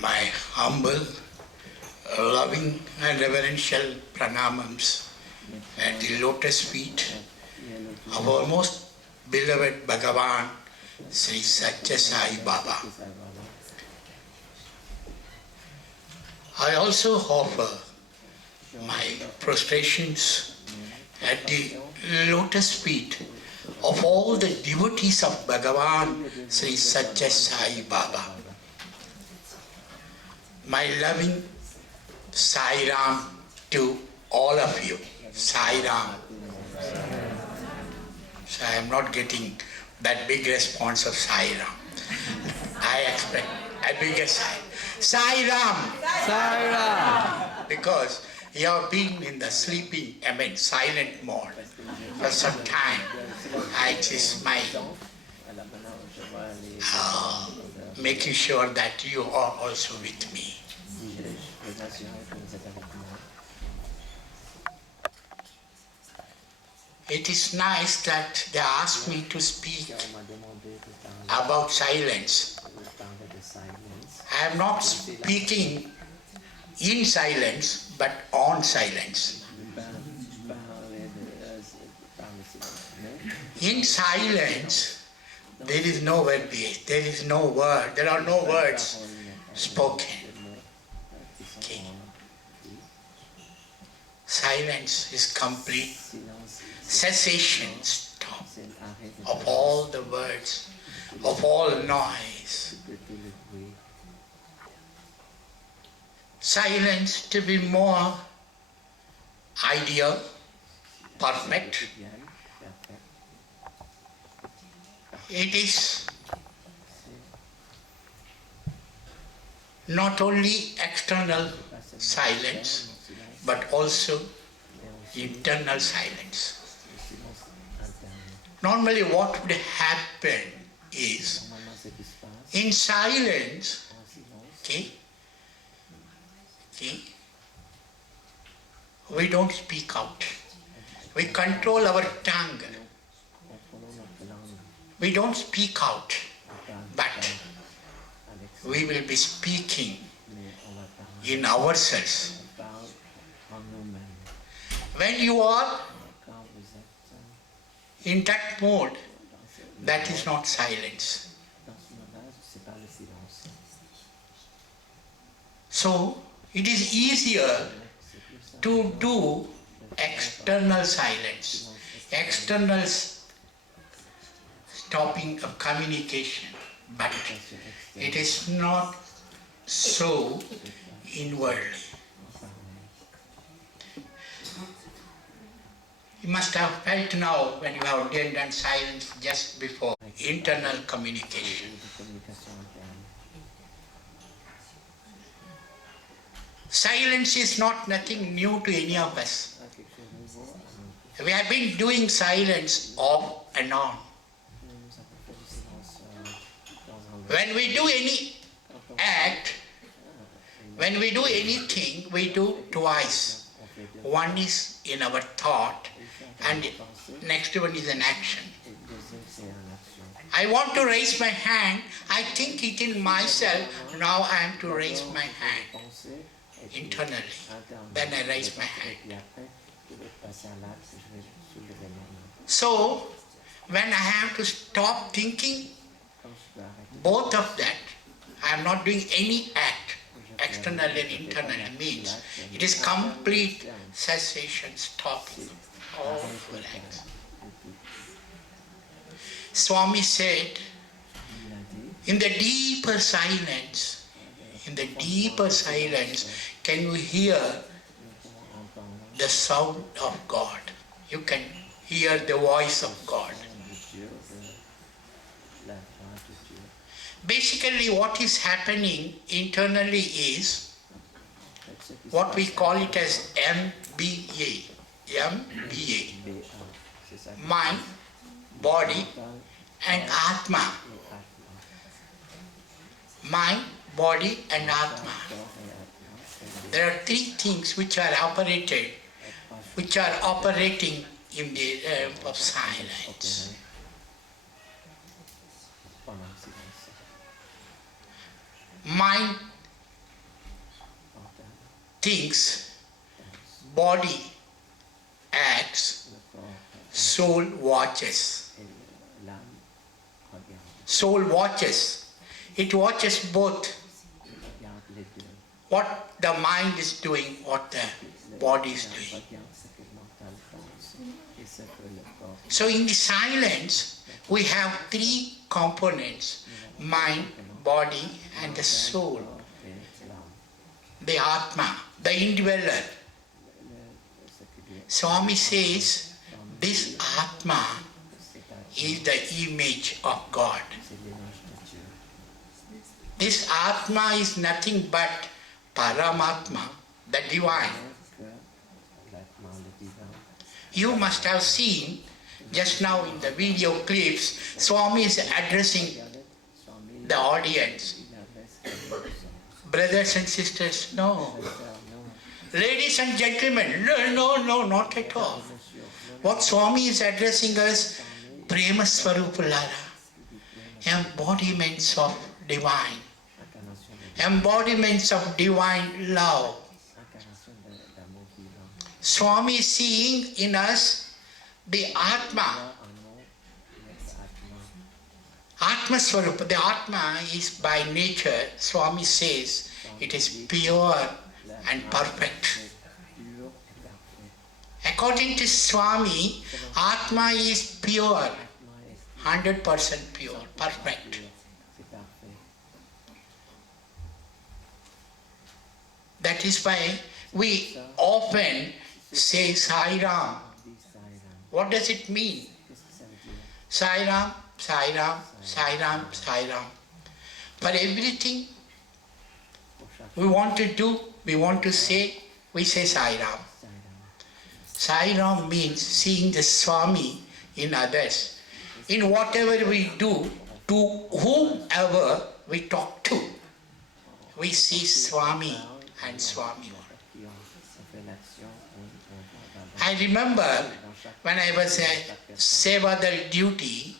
My humble, loving and reverential pranamams at the lotus feet of our most beloved Bhagavan, Sri Satya Sai Baba. I also offer my prostrations at the lotus feet of all the devotees of Bhagavan, Sri Satya Sai Baba. My loving Sai Ram to all of you. Sai Ram. So I am not getting that big response of Sai Ram. I expect a bigger Sai. Sai Ram. Sai Ram. Because you have been in the sleeping, silent mode for some time. It is my making sure that you are also with me. It is nice that they asked me to speak about silence. I am not speaking in silence, but on silence. In silence, there is no word, there is no word, there are no words spoken. Okay. Silence is complete cessation, stop of all the words, of all noise. Silence to be more ideal, perfect. It is not only external silence, but also internal silence. Normally what would happen is, in silence, we don't speak out. We control our tongue. We don't speak out, but we will be speaking in ourselves. When you are in that mode, that is not silence. So, it is easier to do external silence, external stopping of communication, but it is not so inwardly. You must have felt now when you have done silence just before, internal communication. Silence is not nothing new to any of us. We have been doing silence off and on. When we do any act, when we do anything, we do twice. One is in our thought and next one is an action. I want to raise my hand, I think it in myself, now I am to raise my hand internally. Then I raise my hand. So, when I have to stop thinking, both of that, I am not doing any act, external and internal, means it is complete cessation, stopping all acts. Swami said, in the deeper silence, can you hear the sound of God? You can hear the voice of God. Basically what is happening internally is what we call it as MBA. MBA. Mind, body and Atma. Mind, body and Atma. There are three things which are operating in the realm of silence. Mind thinks, body acts, soul watches. Soul watches. It watches both what the mind is doing, what the body is doing. So in the silence, we have three components: mind, body and the soul. The Atma, the indweller. Swami says this Atma is the image of God. This Atma is nothing but Paramatma, the divine. You must have seen just now in the video clips, Swami is addressing the audience. Brothers and sisters, no. Ladies and gentlemen, no, not at all. What Swami is addressing us, Prema Swarupulara, embodiments of divine. Embodiments of divine love. Swami is seeing in us the Atma. Atma Swarupa. The Atma is by nature, Swami says, it is pure and perfect. According to Swami, Atma is pure, 100% pure, perfect. That is why we often say Sai Ram. What does it mean? Sai Ram, Sai Ram, Sai Ram, Sai Ram. For everything we want to do, we want to say, we say Sai Ram. Sai Ram means seeing the Swami in others. In whatever we do, to whomever we talk to, we see Swami and Swami. I remember when I was a Sevadal duty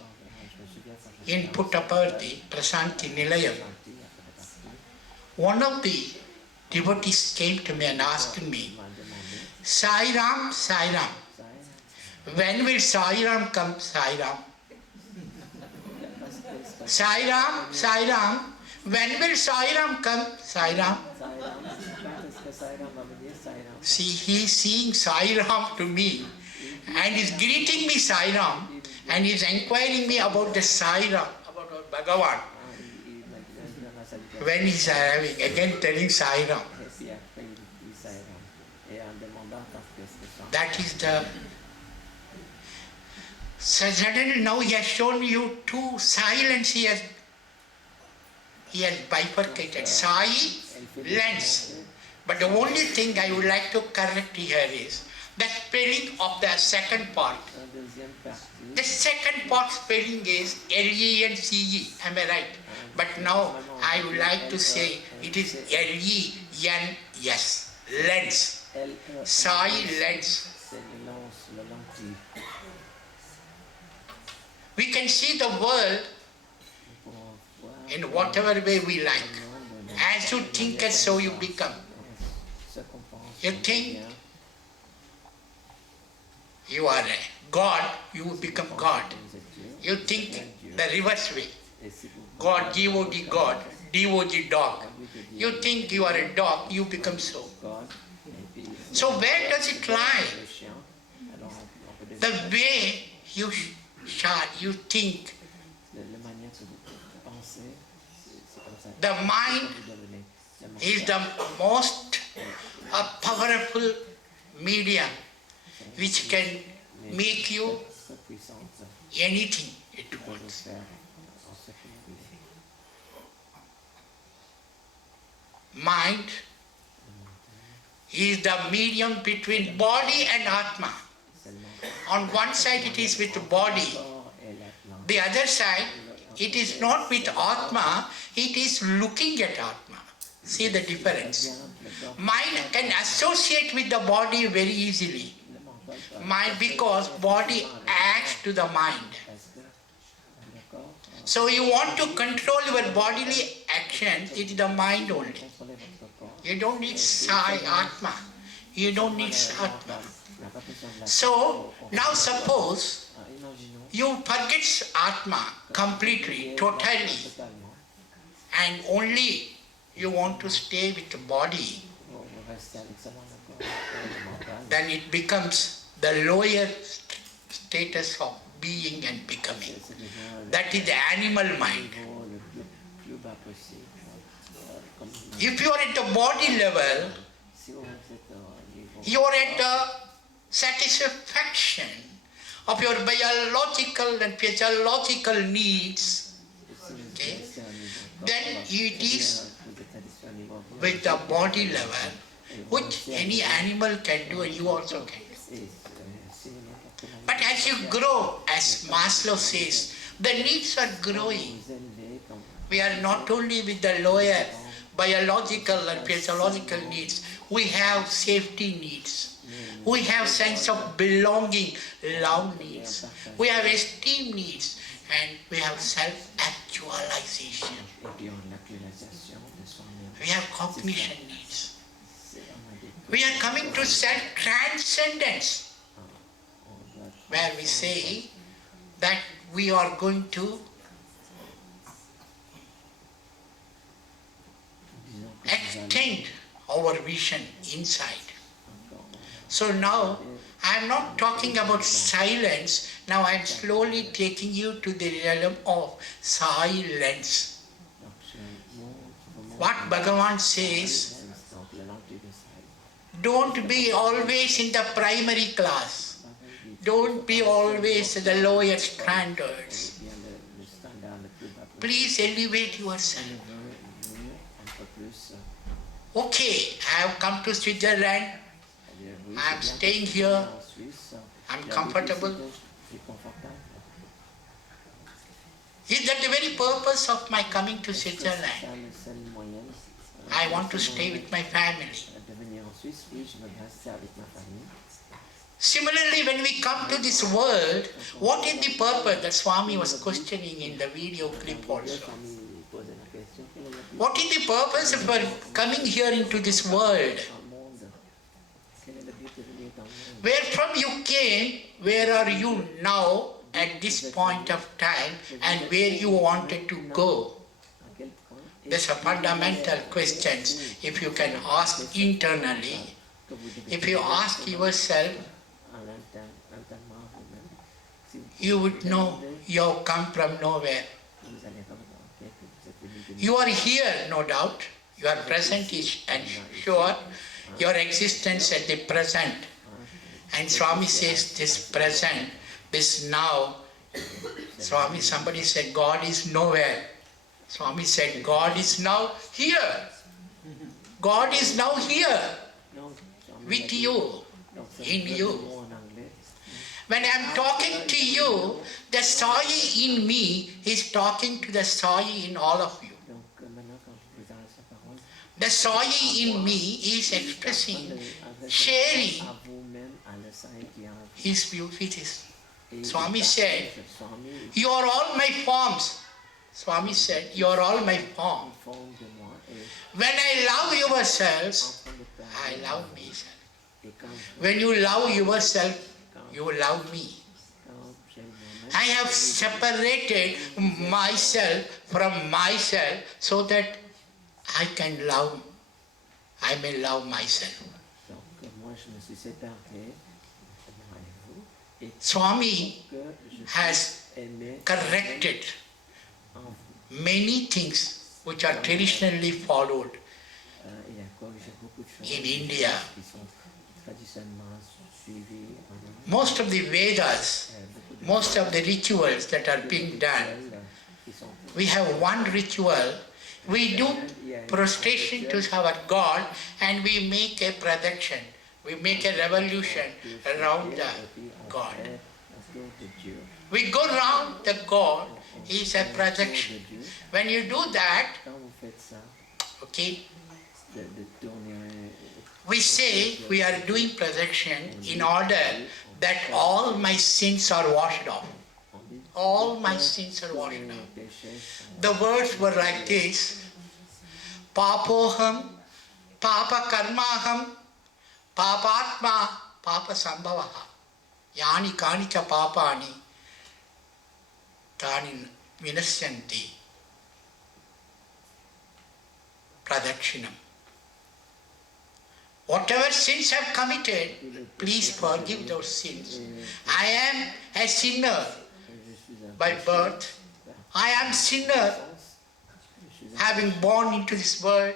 in Puttaparthi, Prasanthi Nilayam, one of the devotees came to me and asked me, Sai Ram, Sai Ram, when will Sai Ram come, Sai Ram? Sai Ram, Sai Ram, when will Sai Ram come, Sai Ram? See, he is seeing Sai Ram to me and is greeting me Sai Ram and is inquiring me about the Sai Ram, about Bhagavan. When he is arriving, again telling Sai Ram. That is the... So suddenly now he has shown you two silence, he has bifurcated. Sai, lens. But the only thing I would like to correct here is the spelling of the second part. The second part spelling is L-E-N-C-E, am I right? But now I would like to say it is L-E-N-S, lens. Sai lens. We can see the world in whatever way we like. As you think, so you become. You think you are a God, you become God. You think the reverse way. God, G-O-D, God, D-O-G, dog. You think you are a dog, you become so. So where does it lie? The way you think. The mind is the most powerful medium which can make you anything it wants. Mind is the medium between body and Atma. On one side it is with body, the other side it is not with Atma, it is looking at Atma. See the difference. Mind can associate with the body very easily. Mind, because body acts to the mind. So you want to control your bodily actions, it is the mind only. You don't need Sai Atma. You don't need Atma. So now suppose you forget Atma completely, totally, and only you want to stay with the body, then it becomes the lower status of being and becoming. That is the animal mind. If you are at the body level, you are at the satisfaction of your biological and physiological needs. Okay? Then it is with the body level, which any animal can do and you also can do. But as you grow, as Maslow says, the needs are growing. We are not only with the lower biological and physiological needs, we have safety needs. We have sense of belonging, love needs. We have esteem needs, and we have self-actualization. We have cognition needs. We are coming to self-transcendence, where we say that we are going to extend our vision inside. So now I am not talking about silence, now I am slowly taking you to the realm of silence. What Bhagavan says, don't be always in the primary class. Don't be always at the lower standards. Please elevate yourself. Okay, I have come to Switzerland. I am staying here. I am comfortable. Is that the very purpose of my coming to Switzerland? I want to stay with my family. Similarly, when we come to this world, what is the purpose? That Swami was questioning in the video clip also. What is the purpose for coming here into this world? Where from you came, where are you now at this point of time, and where you wanted to go? These are fundamental questions. If you can ask internally, if you ask yourself, you would know you have come from nowhere. You are here, no doubt. Your present is sure. Your existence at the present. And Swami says this present, this now. Swami, somebody said God is nowhere. Swami said God is now here. God is now here with you, in you. When I am talking to you, the Sai in me is talking to the Sai in all of you. The Sai in me is expressing, sharing his view with his. Swami said, you are all my forms. Swami said, you are all my form. When I love yourselves, I love myself. When you love yourself, you love me. I have separated myself from myself so that I can love, I may love myself. Swami has corrected many things which are traditionally followed in India. Most of the Vedas, most of the rituals that are being done, we have one ritual We do prostration to our God and we make a projection. We make a revolution around the God. We go round the God, He is a projection. When you do that, okay, we say we are doing projection in order that all my sins are washed off. All my sins are washed off. The words were like this: Papoham, Papa Karmaham, Papatma, Papa Sambhavaha. Yani Kanicha Papani, Tani Vinasyanti, Pradakshinam. Whatever sins I have committed, please forgive those sins. I am a sinner by birth. I am sinner having born into this world.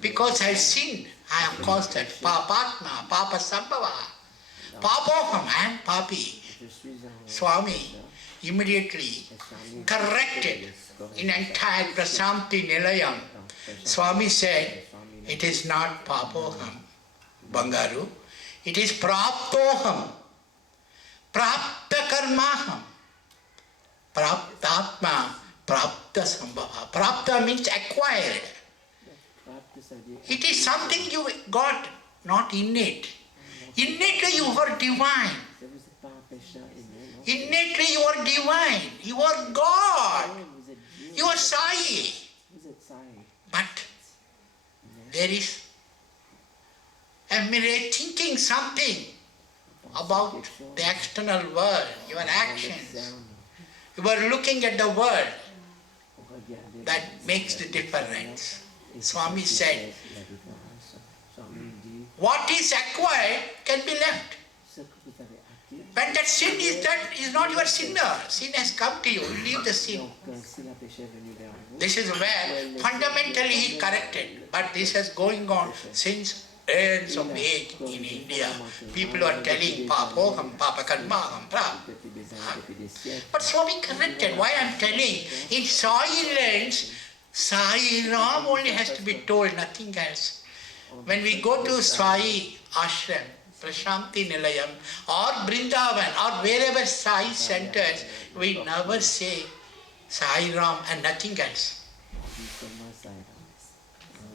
Because I have sinned, I have caused that. Papatma, Papa Sambhava, Papoham, and Papi. Swami immediately corrected in entire Prasanti Nilayam. Swami said, it is not Papoham, Bangaru, it is Praptoham, Prapta Karmaham, Praptatma, Prapta Sambhava. Prapta means acquired. It is something you got, not innate. Innately you are divine. Innately you are divine. You are God. You are Sai. But there is a mere thinking something about the external world, your actions. You are looking at the world. That makes the difference. Swami said, what is acquired can be left. When that sin is done, is not your sinner. Sin has come to you, leave the sin. This is where fundamentally he corrected. But this is going on since ends of age in India. People are telling Papoham, Papa Karmaham, But Swami corrected. Why I am telling? In Sailence, Sai Ram only has to be told, nothing else. When we go to Sai Ashram, Prashanti Nilayam, or Brindavan, or wherever Sai centers, we never say Sai Ram and nothing else.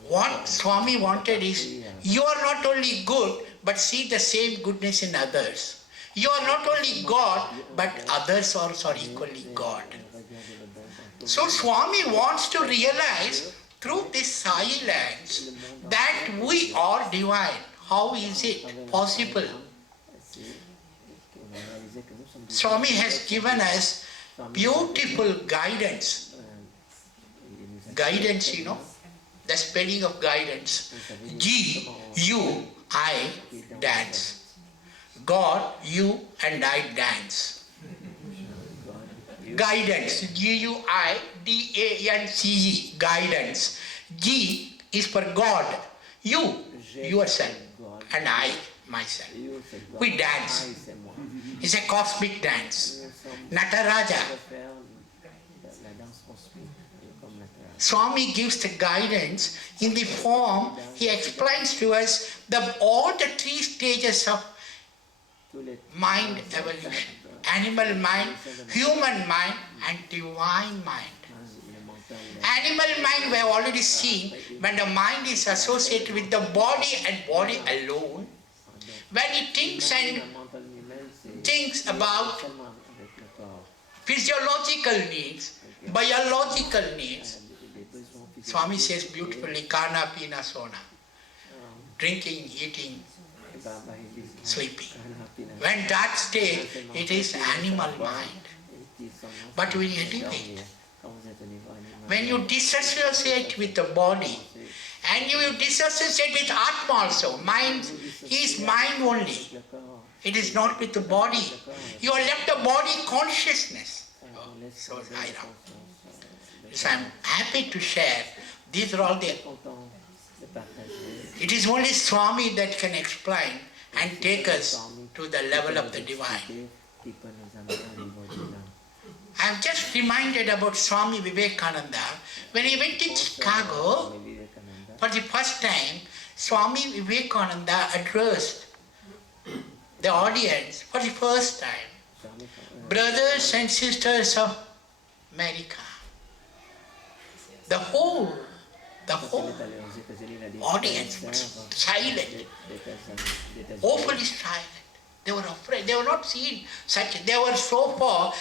What Swami wanted is, you are not only good, but see the same goodness in others. You are not only God, but others also are equally God. So Swami wants to realize through this silence that we are divine. How is it possible? Swami has given us beautiful guidance. Guidance, you know, the spelling of guidance. G, you, I, dance. God, you and I dance. Guidance, G-U-I-D-A-N-C-E, guidance. G is for God, you, yourself, and I, myself. We dance. It's a cosmic dance. Nataraja. Swami gives the guidance in the form, he explains to us all the three stages of mind evolution. Animal mind, human mind, and divine mind. Animal mind we have already seen, when the mind is associated with the body and body alone, when it thinks about physiological needs, biological needs. Swami says beautifully, kana, pina, sona. Drinking, eating, sleeping. When that stage, it is animal mind. But when you educate, when you disassociate with the body, and you disassociate with Atma also, mind, he is mind only. It is not with the body. You are left the body consciousness. So I am happy to share. These are all the... It is only Swami that can explain and take us to the level of the divine. I am just reminded about Swami Vivekananda. When he went to Chicago, for the first time, Swami Vivekananda addressed the audience for the first time. Brothers and sisters of America. The whole audience was silent, awfully silent. They were afraid. They were not seen such. They were so far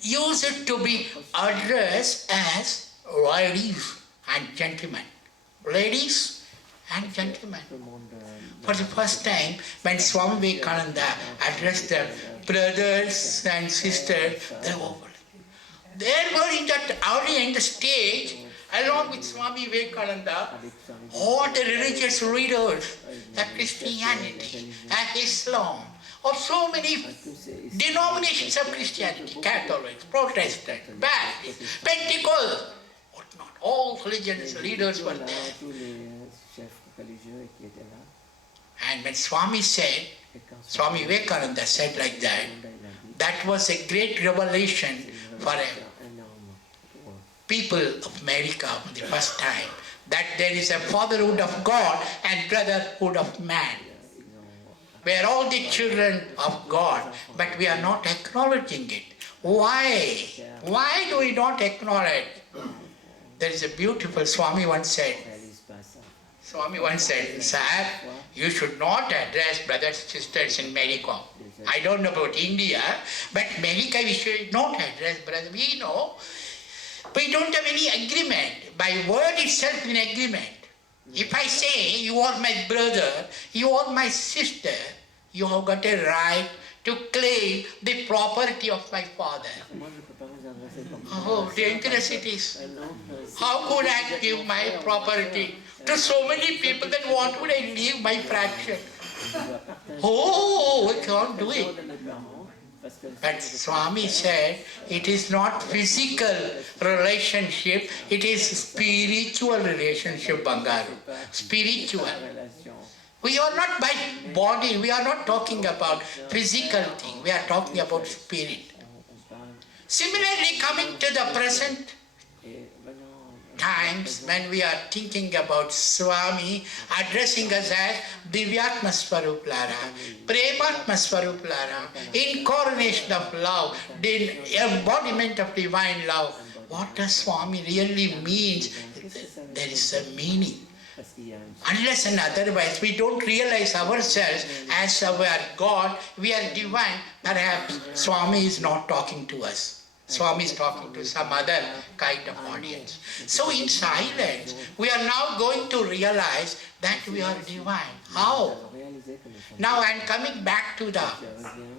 used to be addressed as ladies and gentlemen. Ladies and gentlemen. For the first time, when Swami Vivekananda addressed the brothers and sisters, there were in that audience, the stage, along with Swami Vivekananda, all the religious leaders of Christianity and Islam, of so many denominations of Christianity, Catholics, Protestants, Baptists, Pentecostals, whatnot, all religious leaders were there. And when Swami Vivekananda said like that, that was a great revelation for people of America for the first time, that there is a fatherhood of God and brotherhood of man. We are all the children of God, but we are not acknowledging it. Why? Why do we not acknowledge? There is a beautiful Swami once said, sir, you should not address brothers and sisters in America. I don't know about India, but America we should not address brothers. We know, we don't have any agreement. By word itself in agreement. If I say, you are my brother, you are my sister, you have got a right to claim the property of my father. Oh, dangerous it is. How could I give my property to so many people? Then what would I leave my fraction? Oh, we can't do it. But Swami said, it is not physical relationship, it is spiritual relationship, Bangaru. Spiritual. We are not by body, we are not talking about physical thing, we are talking about spirit. Similarly, coming to the present times when we are thinking about Swami addressing us as Divyatma Swarup Lara, Prematma Swarup Lara, incarnation of love, the embodiment of divine love. What does Swami really means? There is a meaning. Unless and otherwise we don't realize ourselves as our God, we are divine, perhaps Swami is not talking to us. Swami is talking to some other kind of audience. So in silence, we are now going to realize that we are divine. How? Now I am coming back to the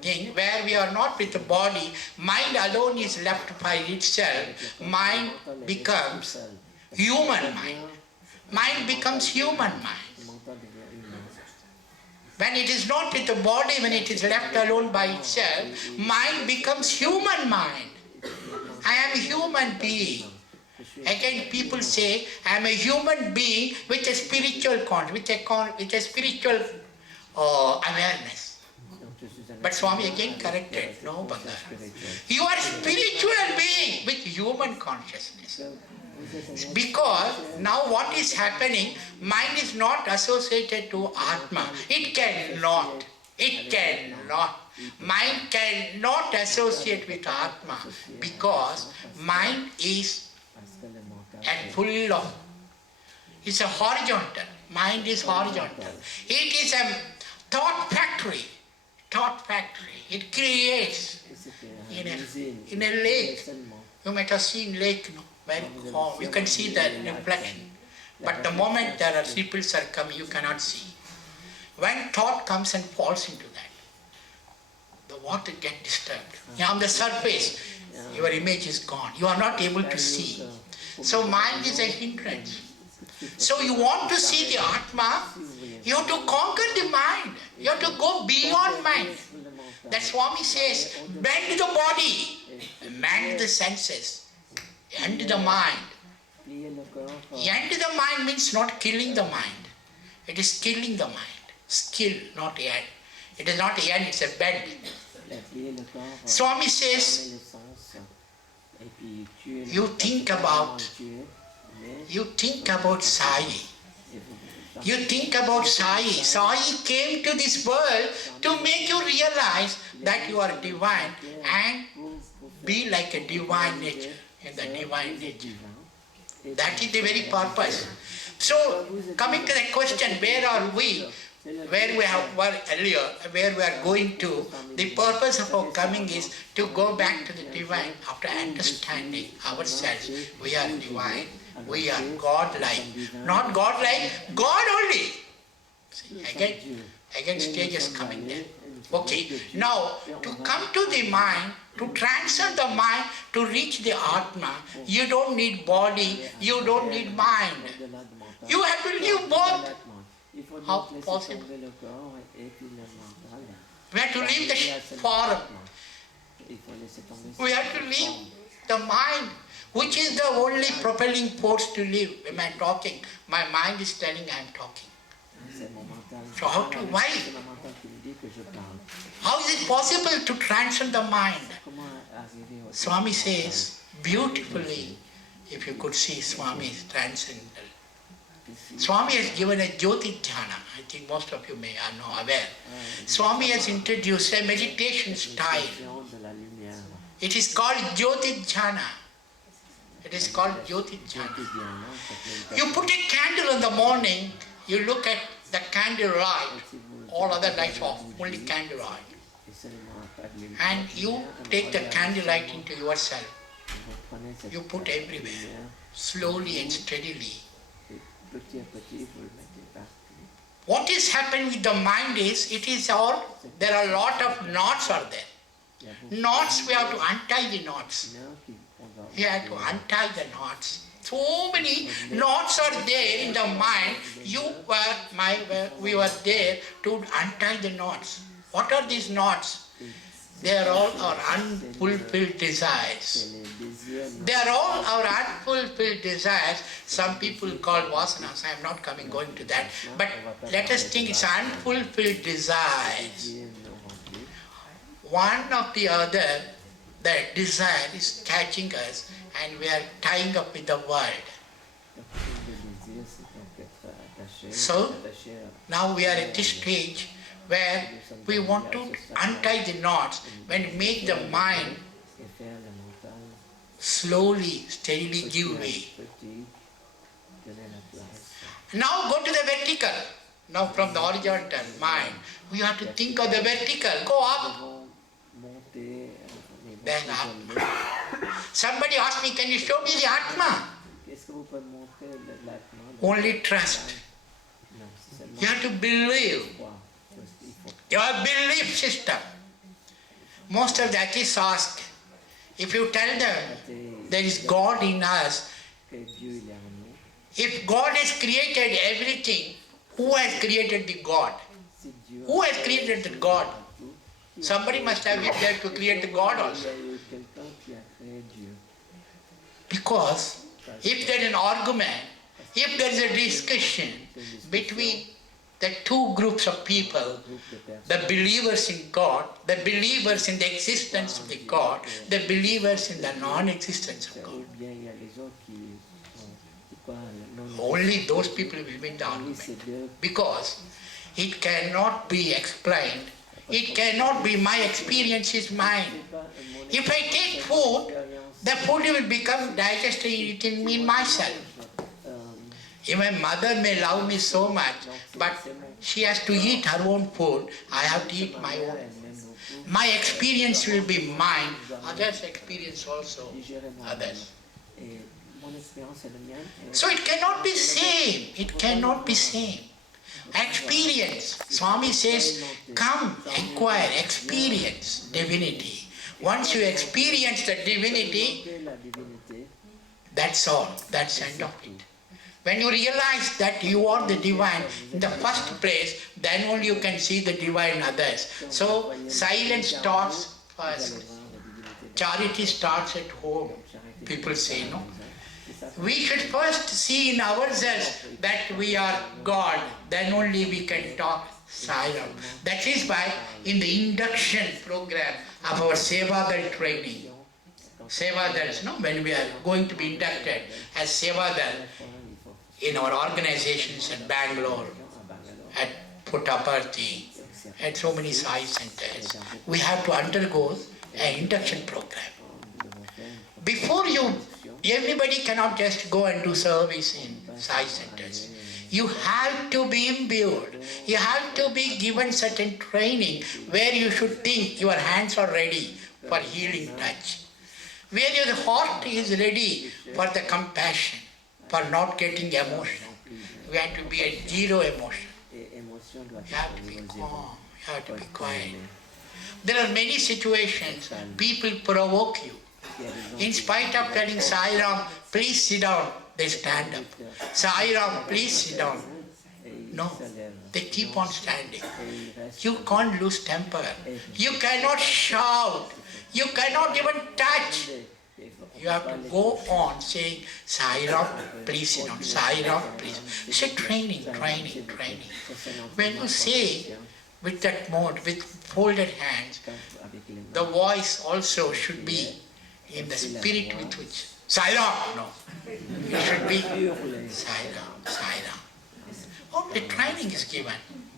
thing where we are not with the body, mind alone is left by itself, mind becomes human mind. Mind becomes human mind. When it is not with the body, when it is left alone by itself, mind becomes human mind. I am a human being. Again, people say, I am a human being with a spiritual with a spiritual awareness. But Swami again corrected, no, Bhagavad. You are a spiritual being with human consciousness. Because now what is happening, mind is not associated to Atma. It cannot. Mind cannot associate with Atma because mind is full of, it's a horizontal. Mind is horizontal. It is a thought factory. It creates in a lake. You might have seen lake, no? Very calm. You can see the reflection. But the moment there are ripples are coming, you cannot see. When thought comes and falls into that, the water gets disturbed. On the surface, your image is gone. You are not able to see. So mind is a hindrance. So you want to see the Atma, you have to conquer the mind. You have to go beyond mind. That Swami says, bend the body, mend the senses. End the mind. End the mind means not killing the mind. It is killing the mind. Skill, not end. It is not end, it's a bend. Swami says, you think about Sai. You think about Sai. Sai came to this world to make you realize that you are divine and be like a divine nature, in the divine nature. That is the very purpose. So, coming to the question, where are we? Where we were earlier, where we are going to, the purpose of our coming is to go back to the divine after understanding ourselves. We are divine, we are God-like. Not God-like, God only. See, again stage is coming there. Okay, now to come to the mind, to transcend the mind, to reach the Atma, you don't need body, you don't need mind. You have to live both. How possible? We have to leave the form. We have to leave the mind, which is the only propelling force to live. When I am talking, my mind is telling I am talking. So why? How is it possible to transcend the mind? Swami says beautifully, if you could see Swami's transcendental. Swami has given a Jyoti Dhyana. I think most of you may are not aware. Swami has introduced a meditation style. It is called Jyoti Dhyana. It is called Jyoti Dhyana. You put a candle in the morning, you look at the candle light, all other lights off, only candle light. And you take the candle light into yourself. You put everywhere, slowly and steadily. What is happening with the mind is, there are a lot of knots are there. Knots, we have to untie the knots. We have to untie the knots. So many knots are there in the mind. We were there to untie the knots. What are these knots? They are all our unfulfilled desires. They are all our unfulfilled desires. Some people call vasanas. I am not going to that. But let us think it's unfulfilled desires. One of the other, that desire is catching us and we are tying up with the world. So, now we are at this stage where we want to untie the knots, when we make the mind slowly, steadily give way. Now go to the vertical. Now from the horizontal mind, we have to think of the vertical. Go up. Then up. Somebody asked me, can you show me the Atma? Only trust. You have to believe. Your belief system. Most of the atheists ask, if you tell them there is God in us, if God has created everything, who has created the God? Who has created the God? Somebody must have been there to create the God also. Because if there is an argument, if there is a discussion between the two groups of people, the believers in God, the believers in the existence of the God, the believers in the non-existence of God, only those people will win the argument. Because it cannot be explained. It cannot be my experience is mine. If I take food, the food will become digested in me myself. My mother may love me so much, but she has to eat her own food. I have to eat my own. My experience will be mine. Others' experience also. Others. So it cannot be same. It cannot be same. Experience. Swami says, come, acquire, experience divinity. Once you experience the divinity, that's all. That's the end of it. When you realize that you are the divine in the first place, then only you can see the divine others. So silence starts first. Charity starts at home. People say, no? We should first see in ourselves that we are God. Then only we can talk silent. That is why in the induction program of our Sevagal training, Sevadals, no? When we are going to be inducted as Sevadal in our organizations at Bangalore, at Puttaparthi, at so many Sai centers, we have to undergo an induction program. Before you, everybody cannot just go and do service in Sai centers. You have to be imbued. You have to be given certain training where you should think your hands are ready for healing touch. Where your heart is ready for the compassion, for not getting emotion. We have to be at zero emotion. You have to be calm. You have to be quiet. There are many situations people provoke you. In spite of telling Sai Ram, please sit down, they stand up. Sai Ram, please sit down. No, they keep on standing. You can't lose temper. You cannot shout. You cannot even touch. You have to go on saying, Sai Ram, please sit down. Sai Ram, please. It's a training. When you say with that mode, with folded hands, the voice also should be in the spirit with which Sai Ram, no. It should be Sai Ram. Oh, the training is given.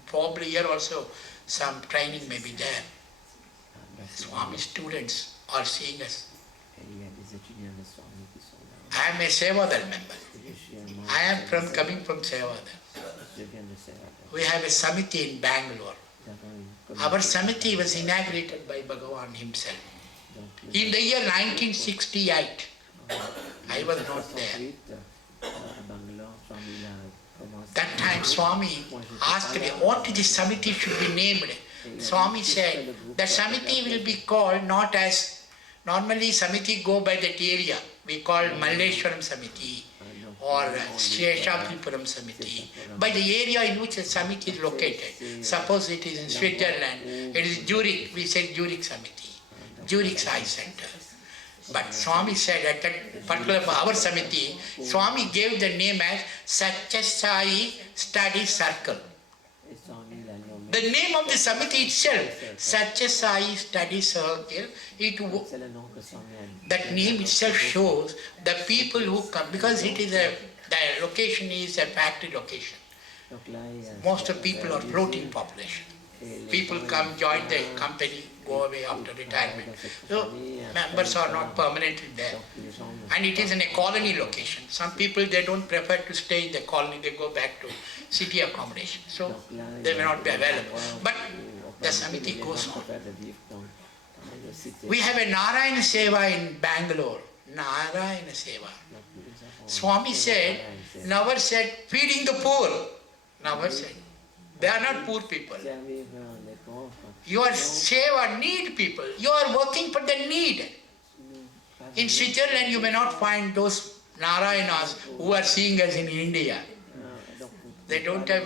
Probably here also some training may be there. Swami students are seeing us. I am a Sevadal member. I am coming from Sevadal. We have a Samiti in Bangalore. Our Samiti was inaugurated by Bhagavan himself. In the year 1968, I was not there. That time Swami asked me what the Samiti should be named. Swami said, the Samiti will be called not as, normally Samiti go by that area. We call Malleshwaram Samiti or Sheshatripuram Samiti. By the area in which the Samiti is located. Suppose it is in Switzerland, it is Zurich, we say Zurich Samiti, Zurich Sai Center. But Swami said at that particular, our Samiti, Swami gave the name as Satsangh Study Circle. The name of the Samiti itself, Satsangh Study Circle, that name itself shows the people who come, because it is the location is a factory location. Most of people are floating population. People come, join the company, go away after retirement. So members are not permanently there. And it is in a colony location. Some people, they don't prefer to stay in the colony, they go back to city accommodation. So they may not be available. But the Samiti goes on. We have a Narayana Seva in Bangalore. Narayana Seva. Swami said, never said feeding the poor. Never said. They are not poor people. Your seva need people. You are working for the need. In Switzerland you may not find those Narayanas who are seeing us in India. They don't have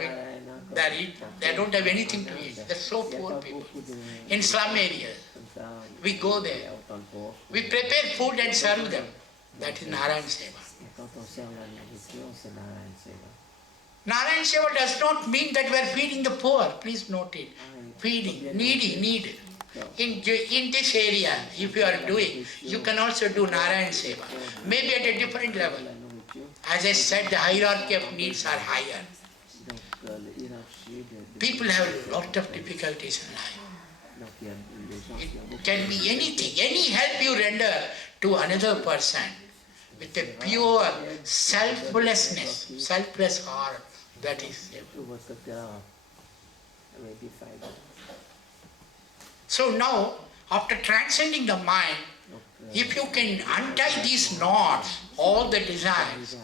they don't have anything to eat. They're so poor people. In slum areas. We go there. We prepare food and serve them. That is Narayana Seva. Narayana Seva does not mean that we are feeding the poor. Please note it. Feeding, need. In this area, if you are doing, you can also do Narayana Seva. Maybe at a different level. As I said, the hierarchy of needs are higher. People have a lot of difficulties in life. It can be anything, any help you render to another person with a pure selflessness, selfless heart. That is so now, after transcending the mind, if you can untie these knots, all the desires,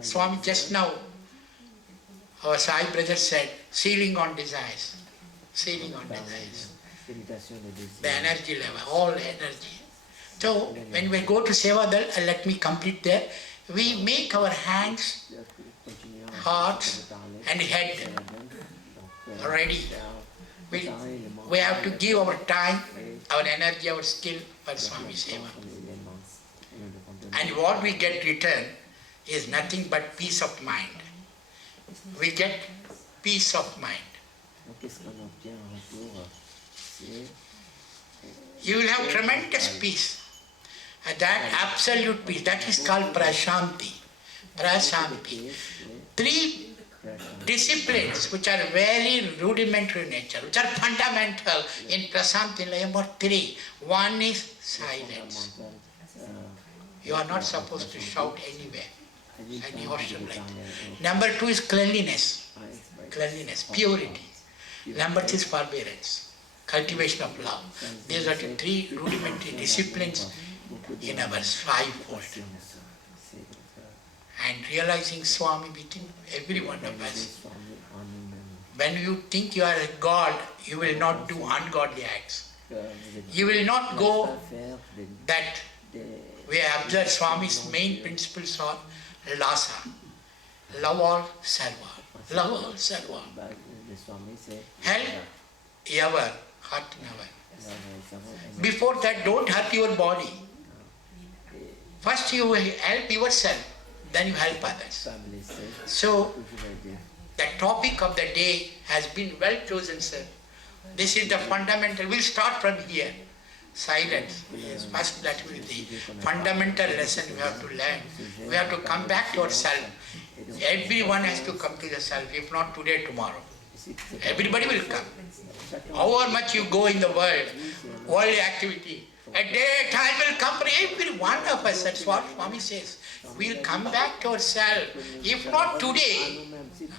Swami just now, our Sai brother said, sealing on desires, sealing on desires. The energy level, all energy. So, when we go to Sevadal, let me complete there, we make our hands, heart and head ready. We have to give our time, our energy, our skill for Swami Seva. And what we get return is nothing but peace of mind. We get peace of mind. You will have tremendous peace. That absolute peace, that is called prashanti. Prashanti. Three disciplines which are very rudimentary in nature, which are fundamental in prasanti, number three. One is silence. You are not supposed to shout anywhere, any hostel like that. Number two is cleanliness, purity. Number three is forbearance, cultivation of love. These are the three rudimentary disciplines in our fivefold. And realizing Swami within every one of us. When you think you are a God, you will not do ungodly acts. You will not go that we observe Swami's main principles are lasa. Love all, serve all. Love all, serve all. Help ever, hurt never. Before that, don't hurt your body. First you help yourself, then you help others. So, the topic of the day has been well chosen, sir. This is the fundamental. We'll start from here. Silence. First, that will be the fundamental lesson we have to learn. We have to come back to ourselves. Everyone has to come to the self, if not today, tomorrow. Everybody will come. However much you go in the worldly activity, a day, time will come for every one of us. That's what Swami says. We'll come back to ourselves. If not today,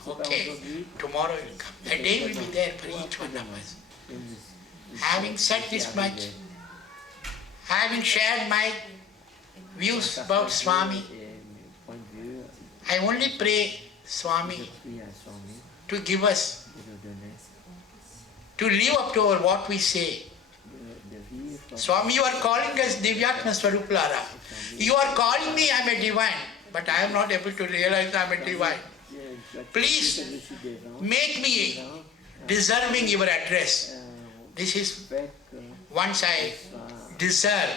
okay, tomorrow will come. A day will be there for each one of us. Having said this much, having shared my views about Swami, I only pray Swami to give us, to live up to what we say. Swami, you are calling us Divyatma Swaruplara. You are calling me, I am a divine, but I am not able to realize I am a divine. Please make me deserving your address. This is once I deserve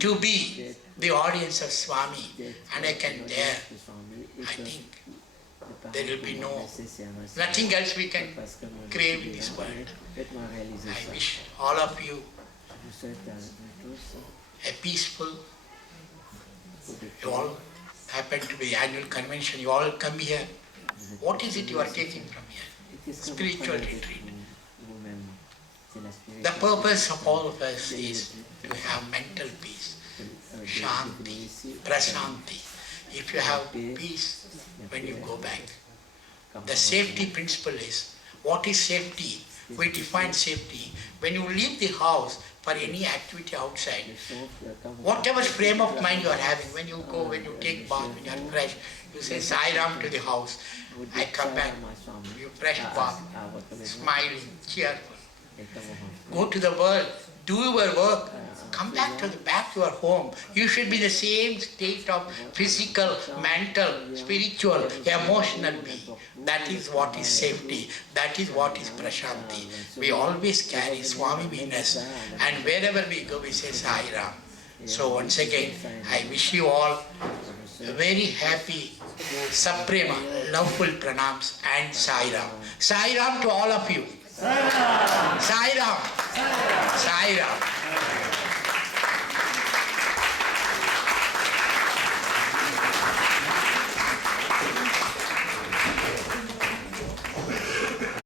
to be the audience of Swami, and I can dare. I think there will be nothing else we can crave in this world. I wish all of you a peaceful, you all happen to be annual convention, you all come here. What is it you are taking from here? Spiritual retreat. The purpose of all of us is to have mental peace, shanti, prasanti. If you have peace when you go back. The safety principle is, what is safety? We define safety. When you leave the house for any activity outside, whatever frame of mind you are having, when you go, when you take bath, when you are fresh, you say Sai Ram to the house, I come back, you fresh bath, smiling, cheerful. Go to the world, do your work, come back to your home. You should be the same state of physical, mental, spiritual, emotional being. That is what is safety. That is what is prashanti. We always carry Swami within us, and wherever we go we say Sai Ram. So once again, I wish you all a very happy, suprema, loveful pranams and Sai Ram. Sai Ram to all of you. Sai Ram. Sai Ram.